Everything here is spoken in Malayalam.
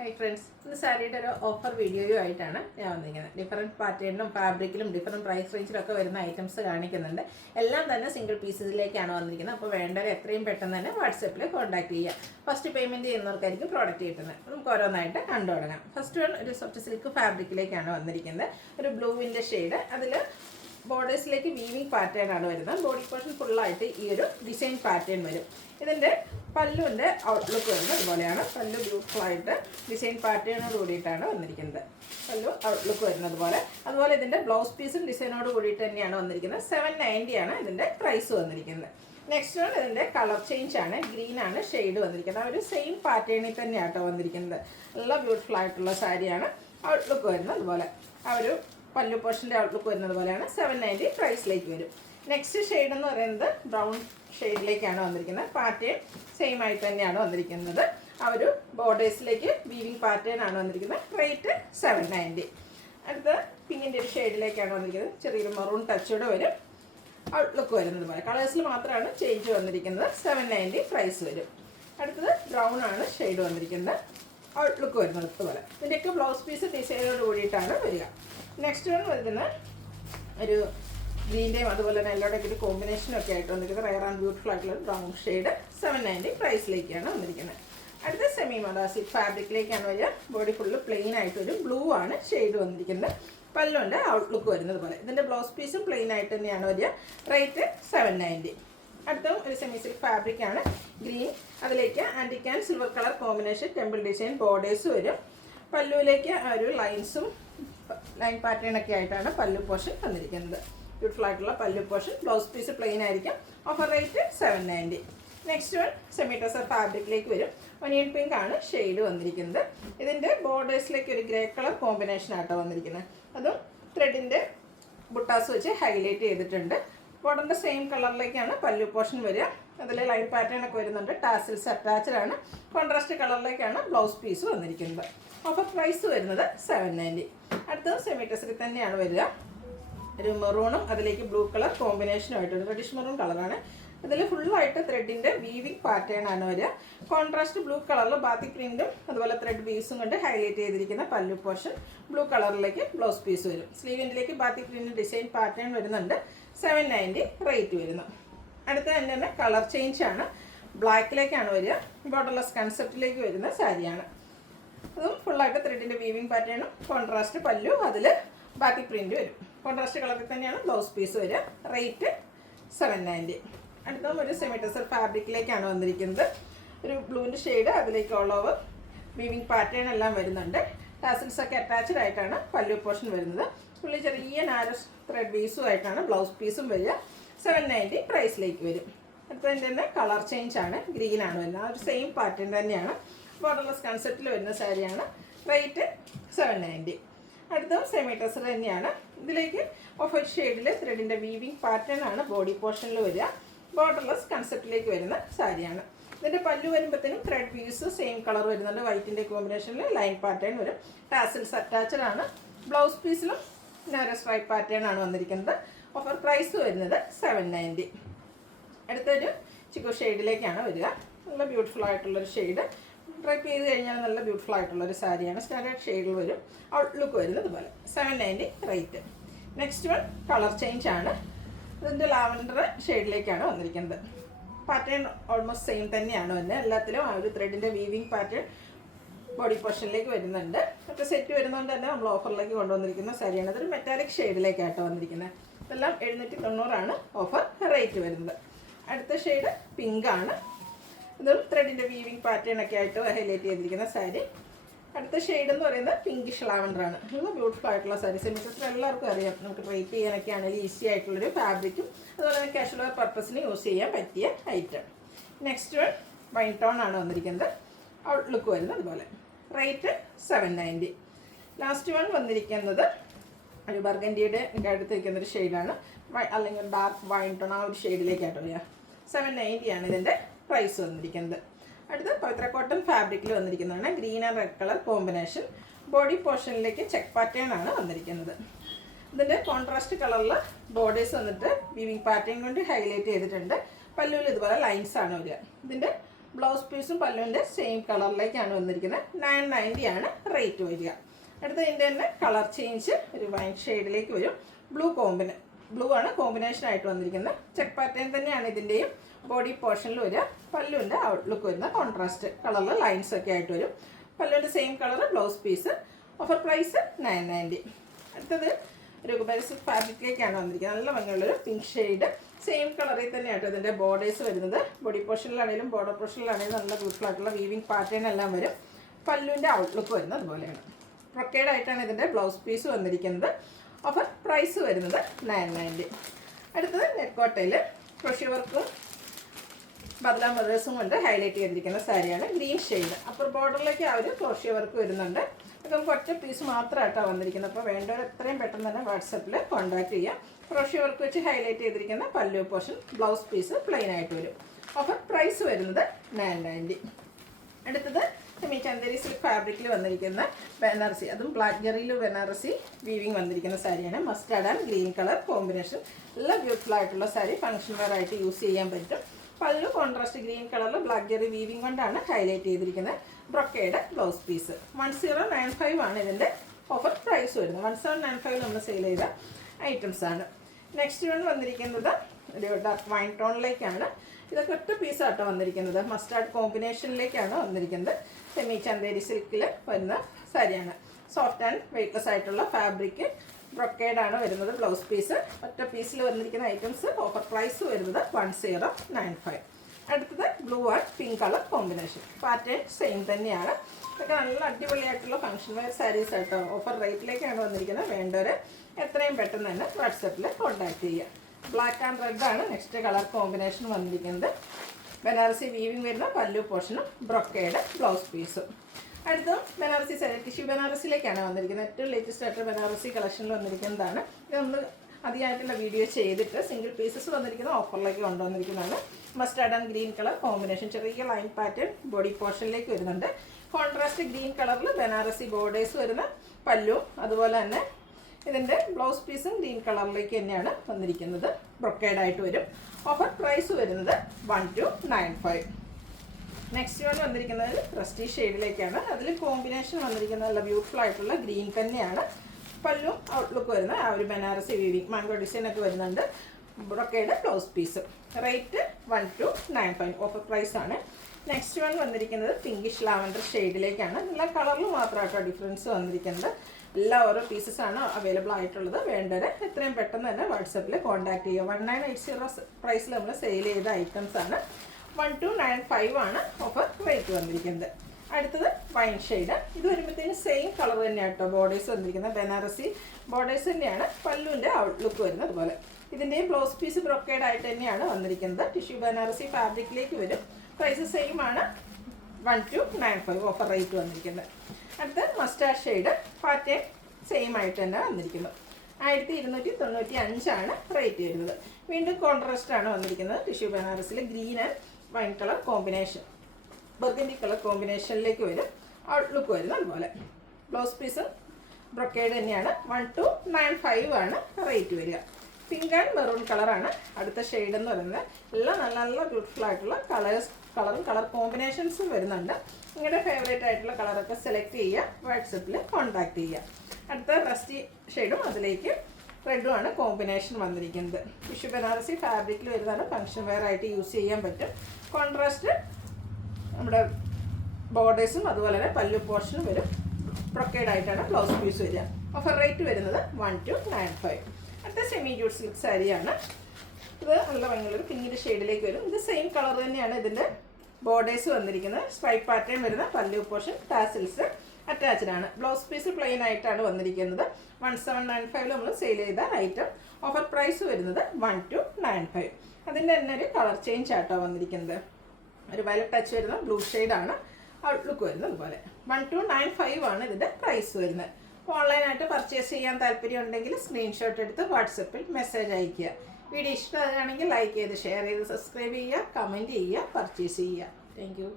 ഹായ് ഫ്രണ്ട്സ്, ഇന്ന് സാരിയുടെ ഒരു ഓഫർ വീഡിയോയുമായിട്ടാണ് ഞാൻ വന്നിരിക്കുന്നത്. ഡിഫറൻറ്റ് പാറ്റേണിലും ഫാബ്രിക്കിലും ഡിഫറൻറ്റ് പ്രൈസ് റേഞ്ചിലൊക്കെ വരുന്ന ഐറ്റംസ് കാണിക്കുന്നുണ്ട്. എല്ലാം തന്നെ സിംഗിൾ പീസസിലേക്കാണ് വന്നിരിക്കുന്നത്. അപ്പോൾ വേണ്ടവർ എത്രയും പെട്ടെന്ന് തന്നെ വാട്സപ്പിൽ കോൺടാക്ട് ചെയ്യുക. ഫസ്റ്റ് പേയ്മെൻറ്റ് ചെയ്യുന്നവർക്കായിരിക്കും പ്രോഡക്റ്റ് കിട്ടുന്നത്. നമുക്ക് ഓരോന്നായിട്ട് കണ്ടു തുടങ്ങാം. ഫസ്റ്റ് വൺ ഒരു സോഫ്റ്റ് സിൽക്ക് ഫാബ്രിക്കിലേക്കാണ് വന്നിരിക്കുന്നത്. ഒരു ബ്ലൂവിൻ്റെ ഷെയ്ഡ്, അതിൽ ബോർഡേഴ്സിലേക്ക് വീവിങ് പാറ്റേൺ ആണ് വരുന്നത്. ബോഡി പോർഷൻ ഫുള്ളായിട്ട് ഈ ഒരു ഡിസൈൻ പാറ്റേൺ വരും. ഇതിൻ്റെ പല്ലുവിൻ്റെ ഔട്ട്ലുക്ക് വരുന്നത് ഇതുപോലെയാണ്. പല്ലു ബ്യൂട്ടിഫുൾ ആയിട്ട് ഡിസൈൻ പാറ്റേണോട് കൂടിയിട്ടാണ് വന്നിരിക്കുന്നത്. പല്ലു ഔട്ട്ലുക്ക് വരുന്നത് പോലെ. അതുപോലെ ഇതിൻ്റെ ബ്ലൗസ് പീസും ഡിസൈനോട് കൂടിയിട്ട് തന്നെയാണ് വന്നിരിക്കുന്നത്. 790 ആണ് ഇതിൻ്റെ പ്രൈസ് വന്നിരിക്കുന്നത്. നെക്സ്റ്റ് വൺ ഇതിൻ്റെ കളർ ചേഞ്ച് ആണ്. ഗ്രീൻ ആണ് ഷെയ്ഡ് വന്നിരിക്കുന്നത്. ആ ഒരു സെയിം പാറ്റേണിൽ തന്നെയാണ് കേട്ടോ വന്നിരിക്കുന്നത്. നല്ല ബ്യൂട്ടിഫുൾ ആയിട്ടുള്ള സാരിയാണ്. ഔട്ട്ലുക്ക് വരുന്നത് അതുപോലെ. ആ ഒരു പല്ലു പോർഷൻ്റെ ഔട്ട്ലുക്ക് വരുന്നത് പോലെയാണ്. 790 പ്രൈസിലേക്ക് വരും. നെക്സ്റ്റ് ഷെയ്ഡ് എന്ന് പറയുന്നത് ബ്രൗൺ ഷെയ്ഡിലേക്കാണ് വന്നിരിക്കുന്നത്. പാറ്റേൺ സെയിം ആയിട്ട് തന്നെയാണ് വന്നിരിക്കുന്നത്. ആ ഒരു ബോർഡേഴ്സിലേക്ക് വീവിങ് പാറ്റേൺ ആണ് വന്നിരിക്കുന്നത്. റേറ്റ് 790. അടുത്ത പിങ്കിൻ്റെ ഒരു ഷെയ്ഡിലേക്കാണ് വന്നിരിക്കുന്നത്. ചെറിയൊരു മറൂൺ ടച്ചോടെ വരും. ഔട്ട്ലുക്ക് വരുന്നത് പോലെ. കളേഴ്സിൽ മാത്രമാണ് ചേഞ്ച് വന്നിരിക്കുന്നത്. 790 പ്രൈസ് വരും. അടുത്തത് ബ്രൗൺ ആണ് ഷെയ്ഡ് വന്നിരിക്കുന്നത്. ഔട്ട്ലുക്ക് വരുന്നത് പോലെ. ഇതിൻ്റെയൊക്കെ ബ്ലൗസ് പീസ് ഡിസൈനോട് കൂടിയിട്ടാണ് വരിക. നെക്സ്റ്റ് വൺ വരുന്നത് ഒരു ഗ്രീൻ്റെയും അതുപോലെ തന്നെ എല്ലാവരുടെയൊക്കെ ഒരു കോമ്പിനേഷനൊക്കെ ആയിട്ട് വന്നിരിക്കുന്നത്. റയർ ആൻഡ് ബ്യൂട്ടിഫുൾ ആയിട്ടുള്ള ബ്രൗൺ ഷെയ്ഡ് 790 പ്രൈസിലേക്കാണ് വന്നിരിക്കുന്നത്. അടുത്ത സെമി മൊഡാസി ഫാബ്രിക്കിലേക്കാണ് വരിക. ബോഡി ഫുള്ള് പ്ലെയിൻ ആയിട്ടൊരു ബ്ലൂ ആണ് ഷെയ്ഡ് വന്നിരിക്കുന്നത്. പല്ലുണ്ട് ഔട്ട്ലുക്ക് വരുന്നത് പോലെ. ഇതിൻ്റെ ബ്ലൗസ് പീസും പ്ലെയിൻ ആയിട്ട് തന്നെയാണ് വരിക. റേറ്റ് 790. അടുത്ത ഒരു സെമി സിൽക്ക് ഫാബ്രിക്കാണ്. ഗ്രീൻ, അതിലേക്ക് antique and silver colour combination temple design borders വരും. പല്ലുവിലേക്ക് ആ ഒരു ലൈൻസും ലൈൻ പാറ്റേണൊക്കെ ആയിട്ടാണ് പല്ലു പോർഷൻ വന്നിരിക്കുന്നത്. ബ്യൂട്ടിഫുൾ ആയിട്ടുള്ള pallu portion. Blouse piece plain ആയിരിക്കും. Offer rate 790. Next one semi tussar ഫാബ്രിക്കിലേക്ക് വരും. ഒനിയൻ പിങ്ക് ആണ് ഷെയ്ഡ് വന്നിരിക്കുന്നത്. ഇതിൻ്റെ ബോർഡേഴ്സിലേക്ക് ഒരു ഗ്രേ കളർ കോമ്പിനേഷൻ ആട്ടോ വന്നിരിക്കുന്നത്. അതും ത്രെഡിൻ്റെ ബുട്ടാസ് വെച്ച് ഹൈലൈറ്റ് ചെയ്തിട്ടുണ്ട്. ബോർഡറിൻ്റെ സെയിം കളറിലേക്കാണ് പല്ലു പോർഷൻ വരിക. അതിൽ ലൈൻ പാറ്റേൺ ഒക്കെ വരുന്നുണ്ട്. ടാസിൽസ് അറ്റാച്ച്ഡ് ആണ്. കോൺട്രാസ്റ്റ് കളറിലേക്കാണ് ബ്ലൗസ് പീസ് വന്നിരിക്കുന്നത്. ഓഫർ പ്രൈസ് വരുന്നത് 790. അടുത്തത് സെമി ടസറിൽ തന്നെയാണ് വരിക. ഒരു മെറൂണും അതിലേക്ക് ബ്ലൂ കളർ കോമ്പിനേഷനും ആയിട്ടുണ്ട്. റെഡിഷ് മെറൂൺ കളറാണ്. ഇതിൽ ഫുള്ളായിട്ട് ത്രെഡിൻ്റെ വീവിങ് പാറ്റേൺ ആണ് വരിക. കോൺട്രാസ്റ്റ് ബ്ലൂ കളറിൽ ബാത്തിക് പ്രിൻറ്റും അതുപോലെ ത്രെഡ് വീവ്സും കൊണ്ട് ഹൈലൈറ്റ് ചെയ്തിരിക്കുന്ന പല്ലു പോർഷൻ. ബ്ലൂ കളറിലേക്ക് ബ്ലൗസ് പീസ് വരും. സ്ലീവിൻ്റിലേക്ക് ബാത്തിക് പ്രിൻറ്റ് ഡിസൈൻ പാറ്റേൺ വരുന്നുണ്ട്. 790 റേറ്റ് വരുന്നു. അടുത്ത തന്നെ കളർ ചേഞ്ച് ആണ്. ബ്ലാക്കിലേക്കാണ് വരിക. ബോർഡർലെസ് കൺസെപ്റ്റിലേക്ക് വരുന്ന സാരിയാണ്. അതും ഫുള്ളായിട്ട് ത്രെഡിൻ്റെ വീവിങ് പാറ്റേണും കോൺട്രാസ്റ്റ് പല്ലു, അതിൽ ബാത്തിക് പ്രിൻറ്റ് വരും. കോൺട്രാസ്റ്റ് കളറിൽ തന്നെയാണ് ബ്ലൗസ് പീസ് വരിക. റേറ്റ് 790. അടുത്തതും ഒരു സെമി ടസർ ഫാബ്രിക്കിലേക്കാണ് വന്നിരിക്കുന്നത്. ഒരു ബ്ലൂവിൻ്റെ ഷെയ്ഡ്, അതിലേക്ക് ഓൾ ഓവർ വീവിങ് പാറ്റേൺ എല്ലാം വരുന്നുണ്ട്. ടാസിൽസ് ഒക്കെ അറ്റാച്ച്ഡ് ആയിട്ടാണ് പല്ലു പോർഷൻ വരുന്നത്. പുള്ളി ചെറിയ നാരോ ത്രെഡ് പീസും ആയിട്ടാണ് ബ്ലൗസ് പീസും വരിക. 790 പ്രൈസിലേക്ക് വരും. അടുത്തതിൻ്റെ തന്നെ കളർ ചേഞ്ച് ആണ്. ഗ്രീൻ ആണ് വരുന്നത്. ആ ഒരു സെയിം പാറ്റേൺ തന്നെയാണ്. ബോർഡർലെസ് കൺസെപ്റ്റിൽ വരുന്ന സാരിയാണ്. റേറ്റ് 790. അടുത്തത് സെമി ടസർ തന്നെയാണ്. ഇതിലേക്ക് ഓഫ് വൈറ്റ് ഷെയ്ഡിൽ ത്രെഡിൻ്റെ വീവിങ് പാറ്റേൺ ആണ് ബോഡി പോർഷനിൽ വരിക. ബോർഡർലെസ് കൺസെപ്റ്റിലേക്ക് വരുന്ന സാരിയാണ്. ഇതിൻ്റെ പല്ലു വരുമ്പോഴത്തേനും ത്രെഡ് വീവ്സ് സെയിം കളർ വരുന്നുണ്ട്. വൈറ്റിൻ്റെ കോമ്പിനേഷനിൽ ലൈൻ പാറ്റേൺ വരും. ടാസിൽസ് അറ്റാച്ച്ഡ് ആണ്. ബ്ലൗസ് പീസിലും നാരോ സ്ട്രൈപ്പ് പാറ്റേൺ ആണ് വന്നിരിക്കുന്നത്. ഓഫർ പ്രൈസ് വരുന്നത് 790. അടുത്തൊരു ചിക്കു ഷെയ്ഡിലേക്കാണ് വരിക. നല്ല ബ്യൂട്ടിഫുൾ ആയിട്ടുള്ളൊരു ഷെയ്ഡ്. ഡ്രൈപ്പ് ചെയ്ത് കഴിഞ്ഞാൽ നല്ല ബ്യൂട്ടിഫുൾ ആയിട്ടുള്ളൊരു സാരിയാണ്. സ്റ്റാൻഡേർഡ് ഷെയ്ഡിൽ വരും. ഔട്ട്ലുക്ക് വരുന്നത് പോലെ. 790 rate. Next one colour change ആണ്. ഇതിൻ്റെ ലാവൻഡർ ഷെയ്ഡിലേക്കാണ് വന്നിരിക്കുന്നത്. പാറ്റേൺ ഓൾമോസ്റ്റ് സെയിം തന്നെയാണ് വരുന്നത്. എല്ലാത്തിലും ആ ഒരു ത്രെഡിൻ്റെ വീവിങ് പാറ്റേൺ ബോഡി പോർഷനിലേക്ക് വരുന്നുണ്ട്. അപ്പോൾ സെറ്റ് വരുന്നതുകൊണ്ട് തന്നെ നമ്മൾ ഓഫറിലേക്ക് കൊണ്ടുവന്നിരിക്കുന്ന സാരിയാണ്. അതൊരു മെറ്റാലിക് ഷെയ്ഡിലേക്കാട്ടോ വന്നിരിക്കുന്നത്. ഇതെല്ലാം 790 ആണ് ഓഫർ റേറ്റ് വരുന്നത്. അടുത്ത ഷെയ്ഡ് പിങ്ക് ആണ്. ഇതും ത്രെഡിൻ്റെ വീവിങ് പാറ്റേൺ ഒക്കെ ആയിട്ട് ഹൈലൈറ്റ് ചെയ്തിരിക്കുന്ന സാരി. അടുത്ത ഷെയ്ഡ് എന്ന് പറയുന്നത് പിങ്കിഷ് ലാവൻഡർ ആണ്. ഇത് ബ്യൂട്ടിഫുൾ ആയിട്ടുള്ള സാരി. സെമി ടസർ എല്ലാവർക്കും അറിയാം. നമുക്ക് ഡ്രൈപ്പ് ചെയ്യാനൊക്കെ ആണെങ്കിൽ ഈസി ആയിട്ടുള്ളൊരു ഫാബ്രിക്കും അതുപോലെ തന്നെ കാഷ്വൽ വെയർ പർപ്പസിന് യൂസ് ചെയ്യാൻ പറ്റിയ item. Next one wine tone ആണ് വന്നിരിക്കുന്നത്. ഔട്ട്ലുക്ക് വരുന്നത് അതുപോലെ. റേറ്റ് 790. ലാസ്റ്റ് വൺ വന്നിരിക്കുന്നത് ഒരു ബർഗൻഡിയുടെ അടുത്തിരിക്കുന്നൊരു ഷെയ്ഡാണ്. അല്ലെങ്കിൽ ഡാർക്ക് വൈൻ ടോൺ, ആ ഒരു ഷെയ്ഡിലേക്കായിട്ട് വരിക. 790 ആണ് ഇതിൻ്റെ പ്രൈസ് വന്നിരിക്കുന്നത്. അടുത്ത പവിത്ര കോട്ടൺ ഫാബ്രിക്കിൽ വന്നിരിക്കുന്നതാണ്. Green and red colour combination. Body പോർഷനിലേക്ക് ചെക്ക് പാറ്റേൺ ആണ് വന്നിരിക്കുന്നത്. ഇതിൻ്റെ കോൺട്രാസ്റ്റ് കളറിൽ ബോർഡേഴ്സ് വന്നിട്ട് വീവിങ് പാറ്റേൺ കൊണ്ട് ഹൈലൈറ്റ് ചെയ്തിട്ടുണ്ട്. പല്ലുവിൽ ഇതുപോലെ ലൈൻസ് ആണ് വരിക. ഇതിൻ്റെ ബ്ലൗസ് പീസും പല്ലുവിൻ്റെ സെയിം കളറിലേക്കാണ് വന്നിരിക്കുന്നത്. 990 ആണ് റേറ്റ് വരിക. അടുത്ത ഇതിൻ്റെ തന്നെ കളർ ചേഞ്ച് ഒരു വൈൻ ഷെയ്ഡിലേക്ക് വരും. ബ്ലൂ ആണ് കോമ്പിനേഷൻ ആയിട്ട് വന്നിരിക്കുന്നത്. ചെക്ക് പാറ്റേൺ തന്നെയാണ് ഇതിൻ്റെയും ബോഡി പോർഷനിൽ വരിക. പല്ലുവിൻ്റെ ഔട്ട്ലുക്ക് വരുന്ന കോൺട്രാസ്റ്റ് കളറിൽ ലൈൻസ് ഒക്കെ ആയിട്ട് വരും. പല്ലുവിൻ്റെ same colour blouse piece. Offer price 990. അടുത്തത് രഘുബരി സിൽക്ക് ഫാബ്രിക്കിലേക്കാണ് വന്നിരിക്കുന്നത്. നല്ല ഭംഗിയുള്ളൊരു പിങ്ക് ഷെയ്ഡ് സെയിം കളറിൽ തന്നെയായിട്ട് ഇതിൻ്റെ ബോർഡേഴ്സ് വരുന്നത്. ബോഡി പോർഷനിലാണെങ്കിലും ബോർഡർ പോർഷനിലാണെങ്കിലും നല്ല ബ്യൂട്ടിഫുൾ ആയിട്ടുള്ള വീവിങ് പാറ്റേൺ എല്ലാം വരും. പല്ലുവിൻ്റെ ഔട്ട്ലുക്ക് വരുന്നത് അതുപോലെയാണ്. ബ്രൊക്കേഡ് ആയിട്ടാണ് ഇതിൻ്റെ ബ്ലൗസ് പീസ് വന്നിരിക്കുന്നത്. ഓഫർ പ്രൈസ് വരുന്നത് 990. അടുത്തത് നെറ്റ്കോട്ടയിൽ ക്രോഷ്യ വർക്കും ബദല മദേഴ്സും കൊണ്ട് ഹൈലൈറ്റ് ചെയ്തിരിക്കുന്ന സാരിയാണ്. ഗ്രീൻ ഷെയ്ഡ് അപ്പർ ബോർഡറിലേക്ക് ആ ഒരു ക്രോഷ്യ വർക്ക് വരുന്നുണ്ട്. ഇത് നമുക്ക് ഒറ്റ പീസ് മാത്രമായിട്ടാണ് വന്നിരിക്കുന്നത്. അപ്പോൾ വേണ്ടവർ എത്രയും പെട്ടെന്ന് തന്നെ വാട്സപ്പിൽ കോൺടാക്ട് ചെയ്യാം. ക്രോഷ്യ വർക്ക് വെച്ച് ഹൈലൈറ്റ് ചെയ്തിരിക്കുന്ന പല്ലു പോർഷൻ, ബ്ലൗസ് പീസ് പ്ലെയിൻ ആയിട്ട് വരും. ഓഫർ പ്രൈസ് വരുന്നത് 990. അടുത്തത് സെമി ചന്ദേരി സിൽക്ക് ഫാബ്രിക്കിൽ വന്നിരിക്കുന്ന ബനാറസി, അതും ബ്ലാക്ക് ജെറിയിൽ ബനാറസി വീവിങ് വന്നിരിക്കുന്ന സാരിയാണ്. Mustard and green colour combination. നല്ല ബ്യൂട്ടിഫുൾ ആയിട്ടുള്ള സാരി, ഫംഗ്ഷൻ വെയർ ആയിട്ട് യൂസ് ചെയ്യാൻ പറ്റും. പല്ലു കോൺട്രാസ്റ്റ് ഗ്രീൻ കളറിൽ ബ്ലാക്ക് ജെറി വീവിങ് കൊണ്ടാണ് ഹൈലൈറ്റ് ചെയ്തിരിക്കുന്നത്. Brocade blouse piece. 1095 ആണ് ഇതിൻ്റെ ഓഫർ പ്രൈസ് വരുന്നത്. 1795 നമ്മൾ സെയിൽ ചെയ്ത ഐറ്റംസ് ആണ്. നെക്സ്റ്റ് വൺ വന്നിരിക്കുന്നത് ഒരു ഡാർക്ക് വൈൻ ടോണിലേക്കാണ്. ഇതൊക്കെ ഒറ്റ പീസാട്ടോ വന്നിരിക്കുന്നത്. മസ്റ്റാർഡ് കോമ്പിനേഷനിലേക്കാണ് വന്നിരിക്കുന്നത്. സെമി ചന്ദേരി സിൽക്കിൽ വരുന്ന സാരിയാണ്. സോഫ്റ്റ് ആൻഡ് വെയ്റ്റ്ലെസ് ആയിട്ടുള്ള ഫാബ്രിക്. ബ്രൊക്കേഡാണ് വരുന്നത് ബ്ലൗസ് പീസ്. ഒറ്റ പീസിൽ വന്നിരിക്കുന്ന ഐറ്റംസ്. ഓഫർ പ്രൈസ് വരുന്നത് 1095. അടുത്തത് blue and pink colour combination. Pattern same തന്നെയാണ്. ഇതൊക്കെ നല്ല അടിപൊളിയായിട്ടുള്ള ഫംഗ്ഷൻ വെയർ സാരീസ് ആയിട്ടോ. ഓഫർ റേറ്റിലേക്കാണ് വന്നിരിക്കുന്നത്. വേണ്ടവർ എത്രയും പെട്ടെന്ന് തന്നെ വാട്സപ്പിൽ കോൺടാക്ട് ചെയ്യുക. ബ്ലാക്ക് ആൻഡ് റെഡ് ആണ് നെക്സ്റ്റ് കളർ കോമ്പിനേഷൻ വന്നിരിക്കുന്നത്. ബനാറസി വീവിങ് വരുന്ന പല്ലു പോർഷനും ബ്രൊക്കേഡ് ബ്ലൗസ് പീസും. അടുത്ത ബനാറസി സാരി ടിഷ്യൂ ബനാറസിയിലേക്കാണ് വന്നിരിക്കുന്നത്. ഏറ്റവും ലേറ്റസ്റ്റ് ആയിട്ട് ബനാറസി കളക്ഷനിൽ വന്നിരിക്കുന്നതാണ്. ഇത് നമ്മൾ അധികമായിട്ടുള്ള വീഡിയോ ചെയ്തിട്ട് സിംഗിൾ പീസസ് വന്നിരിക്കുന്ന ഓഫറിലേക്ക് കൊണ്ടുവന്നിരിക്കുന്നതാണ്. Mustard and green colour combination. ചെറിയ ലൈൻ പാറ്റേൺ ബോഡി പോർഷനിലേക്ക് വരുന്നുണ്ട്. കോൺട്രാസ്റ്റ് ഗ്രീൻ കളറിൽ ബനാറസി ബോർഡേഴ്സ് വരുന്ന പല്ലു. അതുപോലെ തന്നെ ഇതിൻ്റെ ബ്ലൗസ് പീസും ഗ്രീൻ കളറിലേക്ക് തന്നെയാണ് വന്നിരിക്കുന്നത്. ബ്രൊക്കേഡായിട്ട് വരും. ഓഫർ പ്രൈസ് വരുന്നത് 1295. നെക്സ്റ്റ് വൺ വന്നിരിക്കുന്നത് റസ്റ്റി ഷെയ്ഡിലേക്കാണ്. അതിൽ കോമ്പിനേഷൻ വന്നിരിക്കുന്നത് നല്ല ബ്യൂട്ടിഫുൾ ആയിട്ടുള്ള ഗ്രീൻ തന്നെയാണ്. പല്ലും ഔട്ട്ലുക്ക് വരുന്ന ആ ഒരു ബനാറസി വീവിങ് മാംഗോ ഡിസൈൻ ഒക്കെ വരുന്നുണ്ട്. Brocade blouse piece. Rate 1295. Offer price ആണ്. നെക്സ്റ്റ് വൺ വന്നിരിക്കുന്നത് പിങ്കിഷ് ലാവൻഡർ ഷെയ്ഡിലേക്കാണ്. എല്ലാ കളറിൽ മാത്രമായിട്ടോ ഡിഫറൻസ് വന്നിരിക്കുന്നത്. എല്ലാ ഓരോ പീസസ് ആണ് അവൈലബിൾ ആയിട്ടുള്ളത്. വേണ്ടവർ എത്രയും പെട്ടെന്ന് തന്നെ വാട്സപ്പിൽ കോൺടാക്ട് ചെയ്യുക. 1980 പ്രൈസിൽ നമ്മൾ സെയിൽ ചെയ്ത ഐറ്റംസ് ആണ്. 1295 ആണ് ഓഫർ റേറ്റ് വന്നിരിക്കുന്നത്. അടുത്തത് വൈൻ ഷെയ്ഡ്. ഇത് വരുമ്പോഴത്തേക്കും സെയിം കളർ തന്നെയാണ് കേട്ടോ ബോർഡേഴ്സ് വന്നിരിക്കുന്നത്. ബനാറസി ബോർഡേഴ്സ് തന്നെയാണ്. പല്ലുവിൻ്റെ ഔട്ട്ലുക്ക് വരുന്നത് അതുപോലെ. ഇതിൻ്റെയും ബ്ലൗസ് പീസ് ബ്രൊക്കേഡ് ആയിട്ട് തന്നെയാണ് വന്നിരിക്കുന്നത്. ടിഷ്യൂ ബനാറസി ഫാബ്രിക്കിലേക്ക് വരും. പ്രൈസ് സെയിം ആണ്. 1295 ഓഫർ റേറ്റ് വന്നിരിക്കുന്നത്. അടുത്ത മസ്റ്റാർഡ് ഷെയ്ഡ്. പാറ്റേൺ സെയിം ആയിട്ട് തന്നെ വന്നിരിക്കുന്നത്. 1295 ആണ് റേറ്റ് വരുന്നത്. വീണ്ടും കോൺട്രാസ്റ്റ് ആണ് വന്നിരിക്കുന്നത്. ടിഷ്യൂ ബനാറസിൽ green and wine colour combination, burgundy colour കോമ്പിനേഷനിലേക്ക് വരും. ഔട്ട്ലുക്ക് വരുന്നത് അതുപോലെ. ബ്ലൗസ് പീസ് ബ്രൊക്കേഡ് തന്നെയാണ്. 1295 ആണ് റേറ്റ് വരിക. പിങ്ക് ആൻഡ് മെറൂൺ കളറാണ് അടുത്ത ഷെയ്ഡ് എന്ന് പറയുന്നത്. എല്ലാം നല്ല നല്ല ബ്യൂട്ടിഫുൾ ആയിട്ടുള്ള കളറും കളർ കോമ്പിനേഷൻസും വരുന്നുണ്ട്. നിങ്ങളുടെ ഫേവറേറ്റ് ആയിട്ടുള്ള കളറൊക്കെ സെലക്ട് ചെയ്യുക. വാട്സപ്പിൽ കോൺടാക്ട് ചെയ്യുക. അടുത്ത റസ്റ്റി ഷെയ്ഡും അതിലേക്ക് റെഡും ആണ് കോമ്പിനേഷൻ വന്നിരിക്കുന്നത്. ടിഷ്യൂ ബനാറസി ഫാബ്രിക്കിൽ വരുന്നതാണ്. ഫംഗ്ഷൻ വെയർ ആയിട്ട് യൂസ് ചെയ്യാൻ പറ്റും. കോൺട്രാസ്റ്റ് നമ്മുടെ ബോർഡേഴ്സും അതുപോലെ തന്നെ പല്ലു പോർഷനും വരും. ബ്രൊക്കേഡ് ആയിട്ടാണ് ബ്ലൗസ് പീസ് വരിക. ഓഫർ റേറ്റ് വരുന്നത് 1295. അടുത്ത സെമി ജൂട്ട് സിൽക്ക് സാരിയാണ്. ഇത് നല്ല ഭംഗിയുള്ളൊരു പിങ്കിൻ്റെ ഷെയ്ഡിലേക്ക് വരും. ഇത് സെയിം കളർ തന്നെയാണ് ഇതിൻ്റെ ബോർഡേഴ്സ് വന്നിരിക്കുന്നത്. സ്ട്രൈപ്പ് പാറ്റേൺ വരുന്ന പല്ലു പോർഷൻ ടാസിൽസ് അറ്റാച്ച്ഡ് ആണ്. ബ്ലൗസ് പീസ് പ്ലെയിൻ ആയിട്ടാണ് വന്നിരിക്കുന്നത്. 1795 നമ്മൾ സെയിൽ ചെയ്ത ഐറ്റം. ഓഫർ പ്രൈസ് വരുന്നത് 1295. അതിൻ്റെ തന്നെ ഒരു കളർ ചേഞ്ച് ആയിട്ടോ വന്നിരിക്കുന്നത്. ഒരു വയലറ്റ് ടച്ച് വരുന്ന ബ്ലൂ ഷെയ്ഡാണ് ഔട്ട്ലുക്ക് വരുന്നത് അതുപോലെ. 1295 ആണ് ഇതിൻ്റെ പ്രൈസ് വരുന്നത്. ഓൺലൈനായിട്ട് പർച്ചേസ് ചെയ്യാൻ താല്പര്യം ഉണ്ടെങ്കിൽ സ്ക്രീൻഷോട്ട് എടുത്ത് വാട്സപ്പിൽ മെസ്സേജ് അയയ്ക്കുക. വീഡിയോ ഇഷ്ടമാണെങ്കിൽ ലൈക്ക് ചെയ്ത് ഷെയർ ചെയ്ത് സബ്സ്ക്രൈബ് ചെയ്യുക, കമൻറ്റ് ചെയ്യുക, പർച്ചേസ് ചെയ്യുക. Thank you.